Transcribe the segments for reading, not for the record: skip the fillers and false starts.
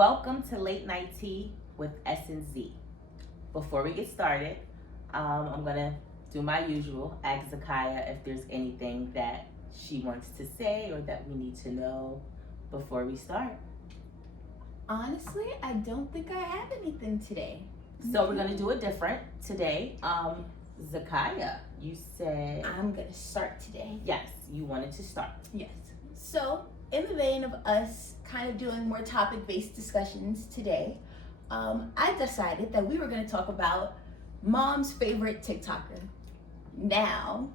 Welcome to Late Night Tea with S and Z. Before we get started, I'm gonna do my usual, ask Zakaya if there's anything that she wants to say or that we need to know before we start. Honestly, I don't think I have anything today. So we're gonna do it different today. Zakaya, you said I'm gonna start today. yes, you wanted to start. Yes. So, in the vein of us kind of doing more topic-based discussions today, I decided that we were gonna talk about mom's favorite TikToker. Now,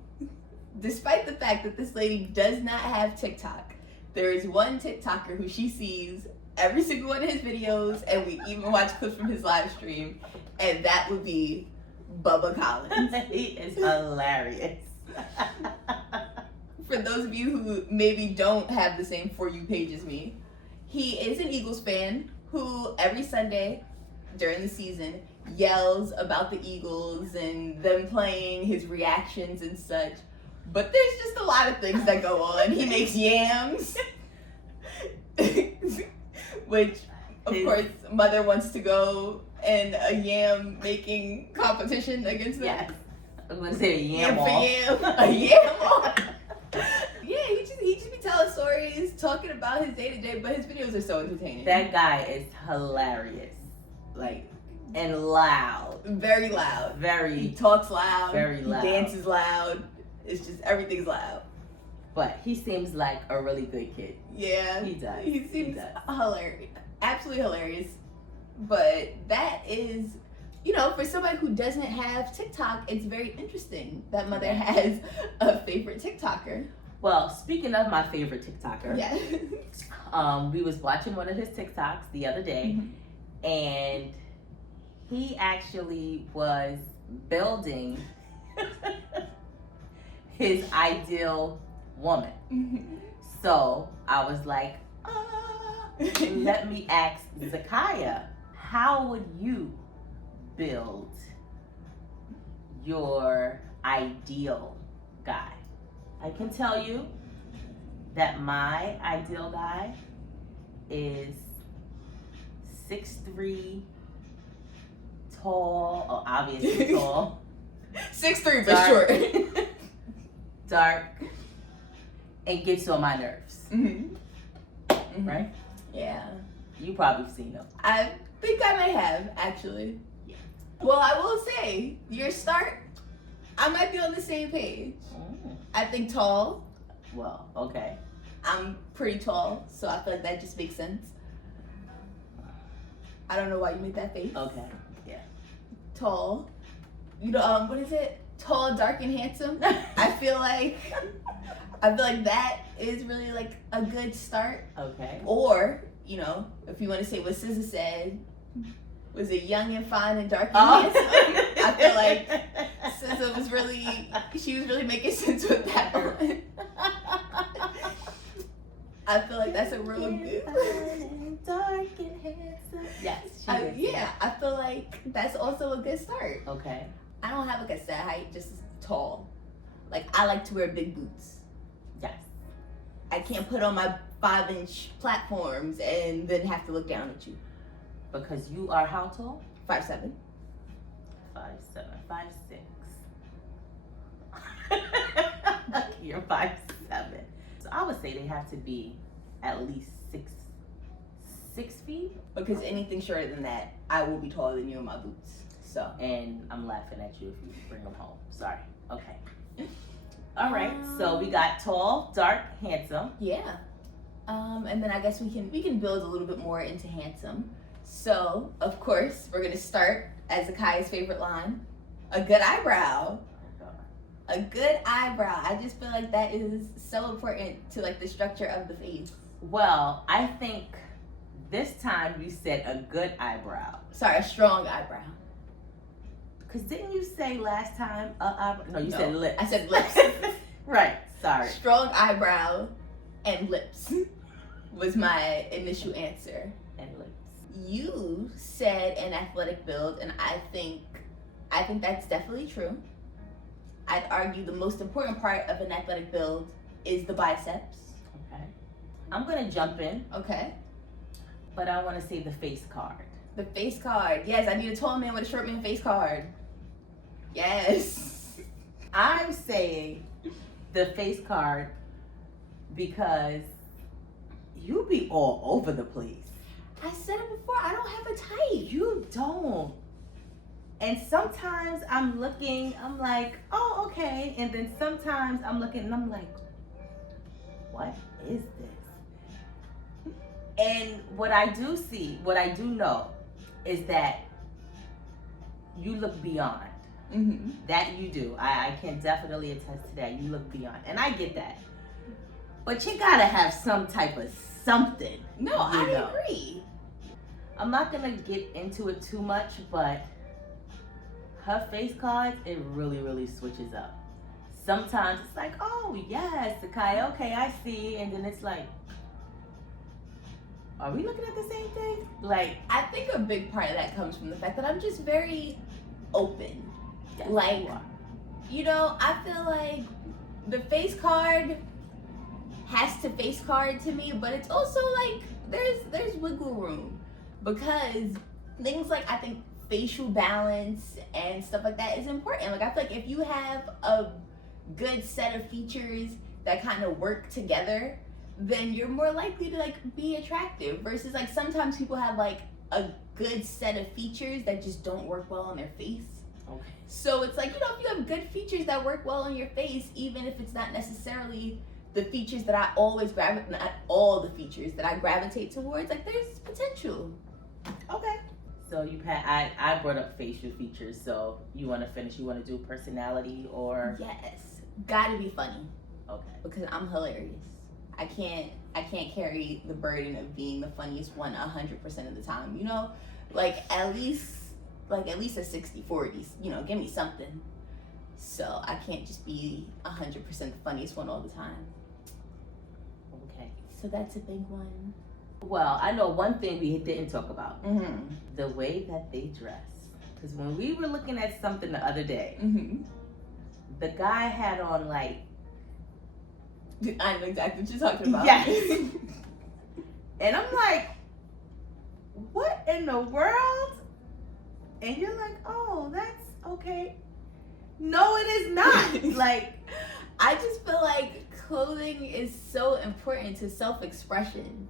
despite the fact that this lady does not have TikTok, there is one TikToker who she sees every single one of his videos, and we even watch clips from his live stream, and that would be Bubba Collins. He is hilarious. For those of you who maybe don't have the same For You page as me, he is an Eagles fan who every Sunday during the season yells about the Eagles and them playing, his reactions and such. But there's just a lot of things that go on. He makes yams, which, of course, mother wants to go in a yam making competition against them. Yes. I'm gonna say a yam for wall. yam. A yam wall. Yeah, he just be telling stories, talking about his day to day, but his videos are so entertaining. That guy is hilarious. Like, and loud. Very loud. He Very, talks loud. very loud. He dances loud. It's just everything's loud. but he seems like a really good kid. Yeah, He does. He seems does. hilarious, absolutely hilarious. But that is, for somebody who doesn't have TikTok, it's very interesting that mother has a favorite TikToker. Well, speaking of my favorite TikToker, Yeah. we was watching one of his TikToks the other day, and he actually was building his ideal woman. So I was like, let me ask Zakaya, how would you build your ideal guy? I can tell you that my ideal guy is 6'3", tall, obviously tall, 6'3", but Dark. short. dark, and gets on my nerves, right? Yeah. You probably seen him. I think I may have, actually. Yeah. Well, I will say, your start, I might be on the same page. I think tall. Well, okay. I'm pretty tall, so I feel like that just makes sense. I don't know why you made that face. Okay. Yeah. Tall. What is it? Tall, dark, and handsome. I feel like that is really like a good start. Okay. Or, if you want to say what SZA said, was it young and fine and dark and Oh. handsome? I feel like SZA was really making sense with that one. I feel like that's a real good. Dark and handsome. Yes. She is. Yeah, I feel like that's also a good start. Okay. I don't have like a set height, just tall. Like, I like to wear big boots. Yes. I can't put on my 5-inch platforms and then have to look down at you. Because you are how tall? 5'7". 5'7", 5'6". You're 5'7". So I would say they have to be at least 6 feet. Because anything shorter than that, I will be taller than you in my boots. So. And I'm laughing at you if you bring them home. Sorry. Okay. All right. So we got tall, dark, handsome. Yeah. And then I guess we can build a little bit more into handsome. So, of course, we're gonna start as Akaya's favorite line, a good eyebrow. A good eyebrow. I just feel like that is so important to like the structure of the face. Well, I think this time you said a good eyebrow. Sorry, a strong eyebrow. Because didn't you say last time eyebrow? No, you said lips. I said lips. Right. Sorry. Strong eyebrow and lips was my initial answer. And lips. You said an athletic build, and I think that's definitely true. I'd argue the most important part of an athletic build is the biceps. Okay. I'm gonna jump in. Okay. But I want to say the face card. The face card. Yes, I need a tall man with a short man face card. Yes. I'm saying the face card because you be all over the place. I said it before, I don't have a type. You don't. And sometimes I'm looking, I'm like, oh, okay. And then sometimes I'm looking and I'm like, what is this? And what I do see, what I do know is that you look beyond. Mm-hmm. That you do. I can definitely attest to that. You look beyond. And I get that. But you gotta have some type of something. No, you I know. agree. I'm not gonna get into it too much, but her face cards, it really, really switches up. Sometimes it's like, oh yes, Zakiya, okay, I see. And then it's like, are we looking at the same thing? Like, I think a big part of that comes from the fact that I'm just very open. yes, Like, you are. you know, I feel like the face card has to face card to me, but it's also like there's wiggle room because things like I think facial balance and stuff like that is important. Like I feel like if you have a good set of features that kind of work together, then you're more likely to like be attractive versus like sometimes people have like a good set of features that just don't work well on their face. Okay. So it's like, you know, if you have good features that work well on your face, even if it's not necessarily the features that I always gravitate, not all the features that I gravitate towards, like there's potential. Okay. So I brought up facial features, so you want to finish, you want to do personality or? Yes, gotta be funny Okay. because I'm hilarious. I can't carry the burden of being the funniest one 100% of the time. You know, like at least a 60-40. You know, give me something. So I can't just be 100% the funniest one all the time. Okay. So that's a big one. Well, I know one thing we didn't talk about. Mm-hmm. The way that they dress. Because when we were looking at something the other day, Mm-hmm. the guy had on like, I know exactly what you're talking about. yes. And I'm like, what in the world? And you're like, oh, that's okay. No, it is not. Like, I just feel like clothing is so important to self-expression.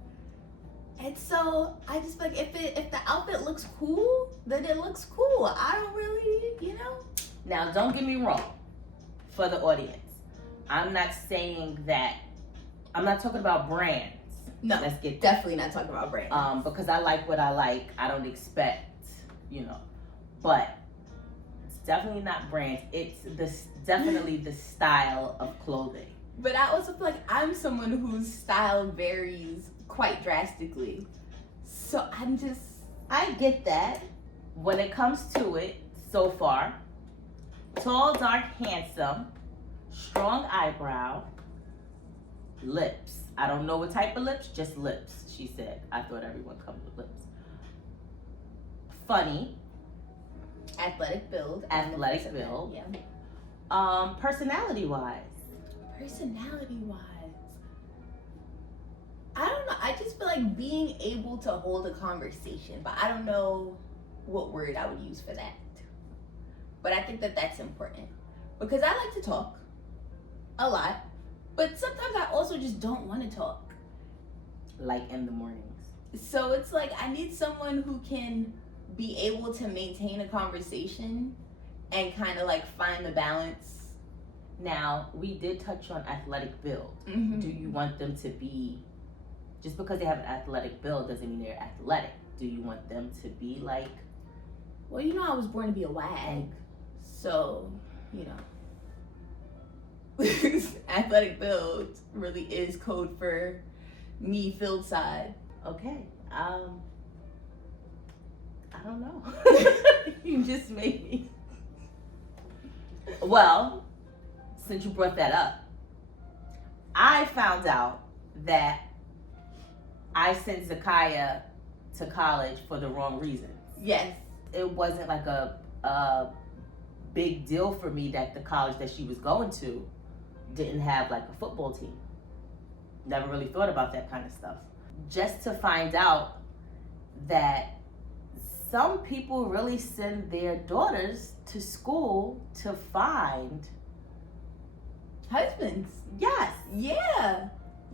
And so I just feel like if the outfit looks cool, then it looks cool. I don't really, you know. now don't get me wrong, for the audience. I'm not saying that, I'm not talking about brands. No, Let's get definitely not talking about brands. because I like what I like. I don't expect, but it's definitely not brands. It's definitely the style of clothing. But I also feel like I'm someone whose style varies quite drastically. So I get that. When it comes to it, so far, tall, dark, handsome, strong eyebrow, lips. I don't know what type of lips, just lips, she said. I thought everyone comes with lips. Funny, athletic build. Athletic build. Yeah. Personality-wise. Personality-wise, I don't know. I just feel like being able to hold a conversation, but I don't know what word I would use for that. But I think that that's important because I like to talk a lot, but sometimes I also just don't want to talk. Like in the mornings. So it's like I need someone who can be able to maintain a conversation and kind of like find the balance. Now, we did touch on athletic build. Mm-hmm. Do you want them to be, just because they have an athletic build doesn't mean they're athletic. Do you want them to be like? Well, you know I was born to be a wag, so, you know. Athletic build really is code for me field side. Okay. I don't know. You just made me. Well, since you brought that up, I found out that I sent Zakiya to college for the wrong reasons. Yes. It wasn't like a big deal for me that the college that she was going to didn't have like a football team. Never really thought about that kind of stuff. Just to find out that some people really send their daughters to school to find Husbands. yes. Yeah.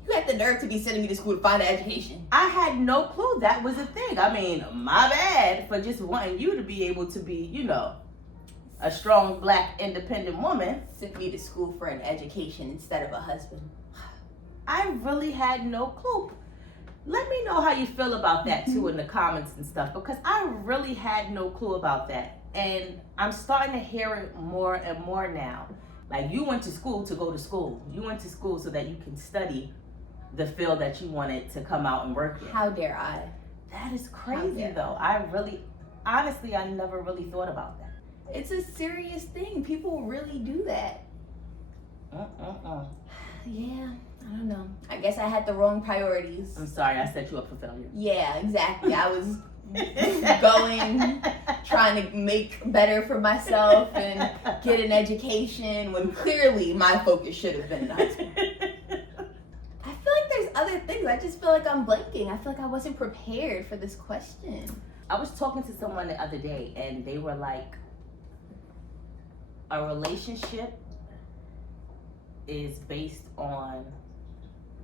You had the nerve to be sending me to school to find an education. I had no clue that was a thing. I mean, my bad for just wanting you to be able to be, you know, a strong black independent woman. Sent me to school for an education instead of a husband. I really had no clue. Let me know how you feel about that too in the comments and stuff, because I really had no clue about that. And I'm starting to hear it more and more now. Like, you went to school to go to school. You went to school so that you can study the field that you wanted to come out and work in. How dare I? That is crazy though. Honestly, I never really thought about that. It's a serious thing. People really do that. Yeah, I don't know. I guess I had the wrong priorities. I'm sorry, I set you up for failure. Yeah, exactly. I was going, trying to make better for myself and get an education when clearly my focus should have been in high school. I feel like there's other things. I just feel like I'm blanking. I feel like I wasn't prepared for this question. I was talking to someone the other day and they were like, a relationship is based on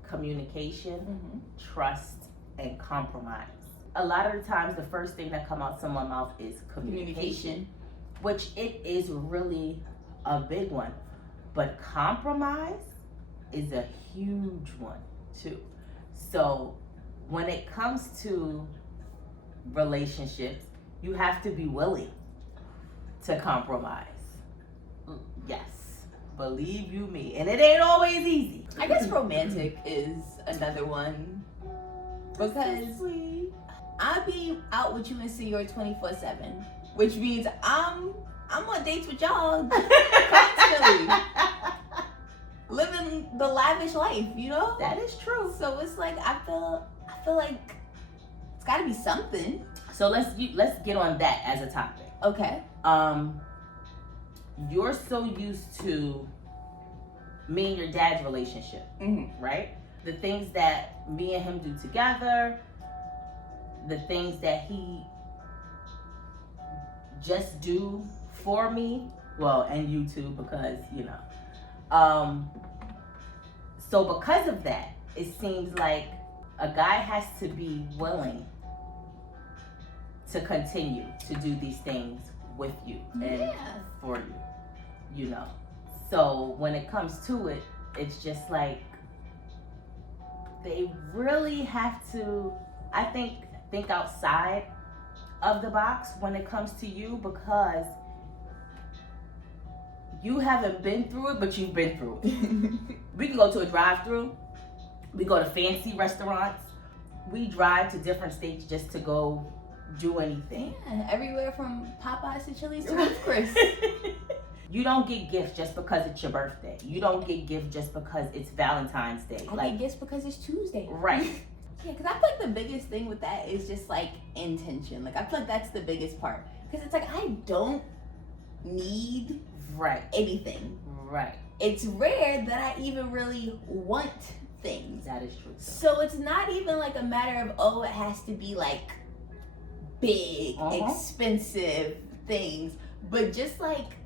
communication, trust, and compromise. A lot of the times, the first thing that comes out someone's mouth is communication, which it is really a big one. But compromise is a huge one too. So when it comes to relationships, you have to be willing to compromise. Yes, believe you me. And it ain't always easy. I guess romantic is another one. Because I be out with you and Senor 24/7, which means I'm on dates with y'all constantly, living the lavish life, you know. That is true. So it's like I feel like it's got to be something. So let's get on that as a topic. Okay. You're so used to me and your dad's relationship, right? The things that me and him do together, the things that he just do for me, well, and you too, because, you know. So because of that, it seems like a guy has to be willing to continue to do these things with you and for you, you know. So when it comes to it, it's just like they really have to, I think outside of the box when it comes to you, because you haven't been through it, but you've been through it. We can go to a drive-through. We go to fancy restaurants. We drive to different states just to go do anything. Yeah, everywhere from Popeyes to Chili's to Ruth's Chris. You don't get gifts just because it's your birthday. You don't get gifts just because it's Valentine's Day. I get gifts because it's Tuesday. Right. Yeah, because I feel like the biggest thing with that is just like intention. Like I feel like that's the biggest part. Because it's like I don't need anything. Right. It's rare that I even really want things. That is true. So it's not even like a matter of, oh, it has to be like big, expensive things. But just like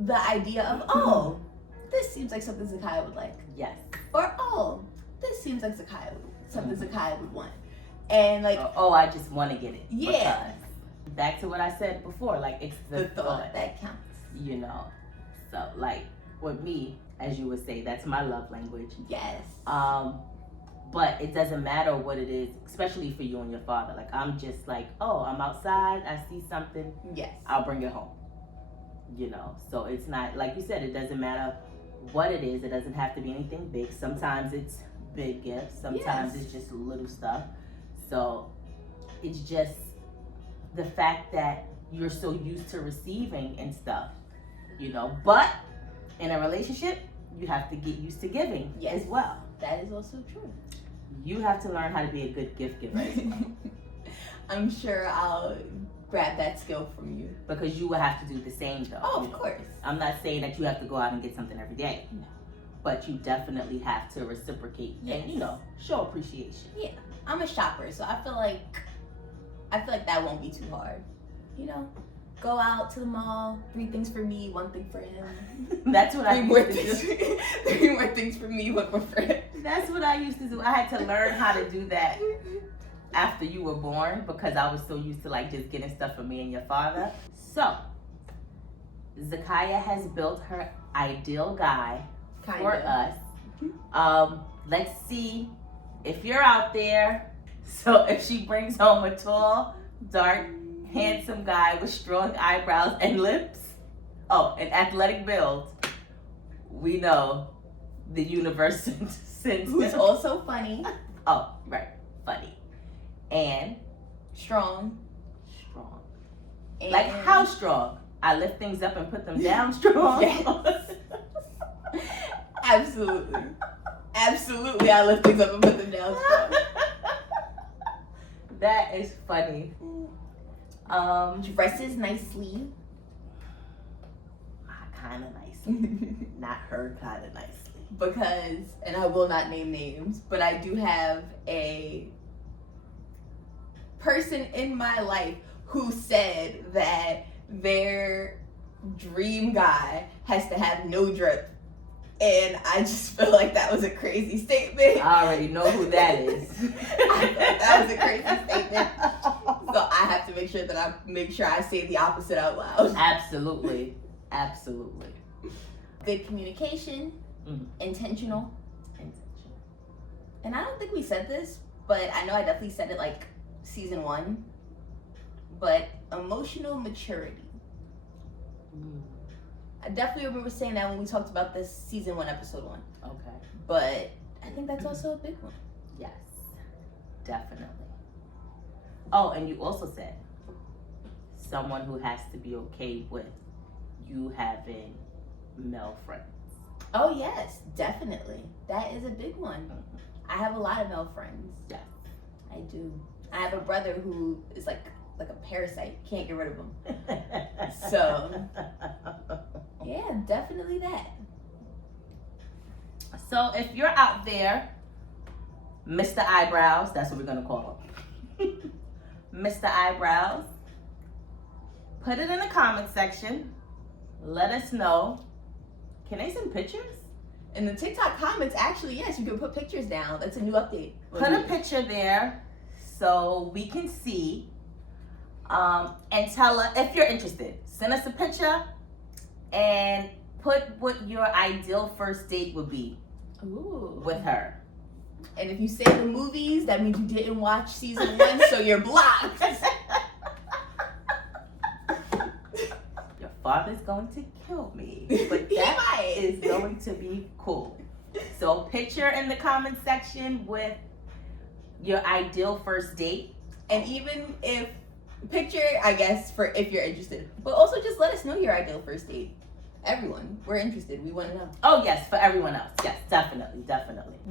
the idea of, oh, this seems like something Zakiya would like. Yes. Or, oh, this seems like something Zakiya would want. And like, oh, I just want to get it. Yeah. Because back to what I said before, like it's the thought that counts. You know. So like with me, as you would say, that's my love language. Yes. But it doesn't matter what it is, especially for you and your father. Like I'm just like, oh, I'm outside, I see something. Yes. I'll bring it home. You know, so it's not, like you said, it doesn't matter what it is. It doesn't have to be anything big. Sometimes it's big gifts. Sometimes it's just little stuff. So it's just the fact that you're so used to receiving and stuff, you know. But in a relationship, you have to get used to giving as well. That is also true. You have to learn how to be a good gift giver as well. I'm sure I'll grab that skill from you. Because you will have to do the same though. Oh, of course. I'm not saying that you have to go out and get something every day. No. But you definitely have to reciprocate and, you know, show appreciation. Yeah. I'm a shopper, so I feel like I feel like that won't be too hard. You know, go out to the mall, 3 things for me, 1 thing for him. That's what I 3 more used to things. do. 3 more things for me, 1 more for him. That's what I used to do. I had to learn how to do that after you were born because I was so used to like just getting stuff for me and your father. So, Zakiyah has built her ideal guy for us. Let's see if you're out there. So if she brings home a tall, dark, handsome guy with strong eyebrows and lips, an athletic build, we know the universe sends Who's him. also funny, Oh, right, funny. And strong. And Like how strong? I lift things up and put them down strong. Yes. Absolutely. Absolutely, I lift things up and put them down strong. That is funny. Dresses nicely. Kind of nicely. Not her kind of nicely. Because, and I will not name names, but I do have a person in my life who said that their dream guy has to have no drip. And I just feel like that was a crazy statement. I already know who that is. I thought that was a crazy statement. So I have to make sure I say the opposite out loud. Absolutely. Absolutely. Good communication, intentional. And I don't think we said this, but I know I definitely said it like season 1. But emotional maturity. I definitely remember saying that when we talked about this season 1, episode 1. Okay. But I think that's also a big one. Yes. Definitely. Oh, and you also said someone who has to be okay with you having male friends. Oh yes, definitely. That is a big one. I have a lot of male friends. Yes. I do. I have a brother who is like a parasite. Can't get rid of him. So, yeah, definitely that. So if you're out there, Mr. Eyebrows, that's what we're gonna call him. Mr. Eyebrows, put it in the comment section. Let us know. Can they send pictures? In the TikTok comments, actually, yes, you can put pictures down. That's a new update. Put a picture there so we can see. And tell us if you're interested. Send us a picture and put what your ideal first date would be with her. And if you say the movies, that means you didn't watch season 1, so you're blocked. Your father's going to kill me, but that is going to be cool. So picture in the comment section with your ideal first date. And even if picture, I guess, for if you're interested. But also just let us know your ideal first date. Everyone, we're interested. We want to know. Oh yes, for everyone else. Yes, definitely.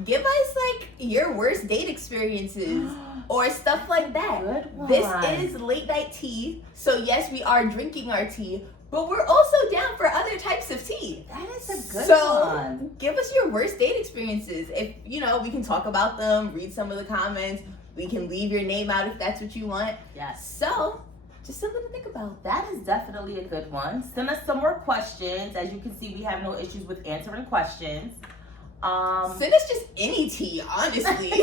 Give us like your worst date experiences or stuff like that. Good one. This is late night tea. So yes, we are drinking our tea, but we're also down for other types of tea. That is a good one. So give us your worst date experiences. If we can talk about them, read some of the comments. We can leave your name out if that's what you want. Yes. So, just something to think about. That is definitely a good one. Send us some more questions. As you can see, we have no issues with answering questions. Send us just any tea, honestly.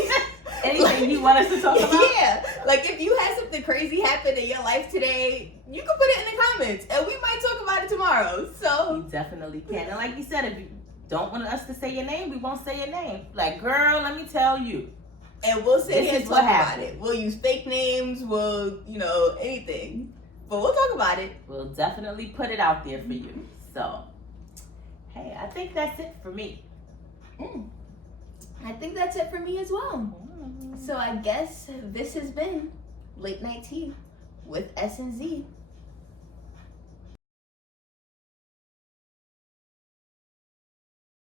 Anything you want us to talk about? Yeah. Like if you had something crazy happen in your life today, you can put it in the comments and we might talk about it tomorrow. So You definitely can. And like you said, if you don't want us to say your name, we won't say your name. Like, girl, let me tell you. And we'll sit This here and is talk what about happened. it. We'll use fake names, we'll, anything. But we'll talk about it. We'll definitely put it out there for you. So, hey, I think that's it for me. I think that's it for me as well. So I guess this has been Late Night Tea with S&Z.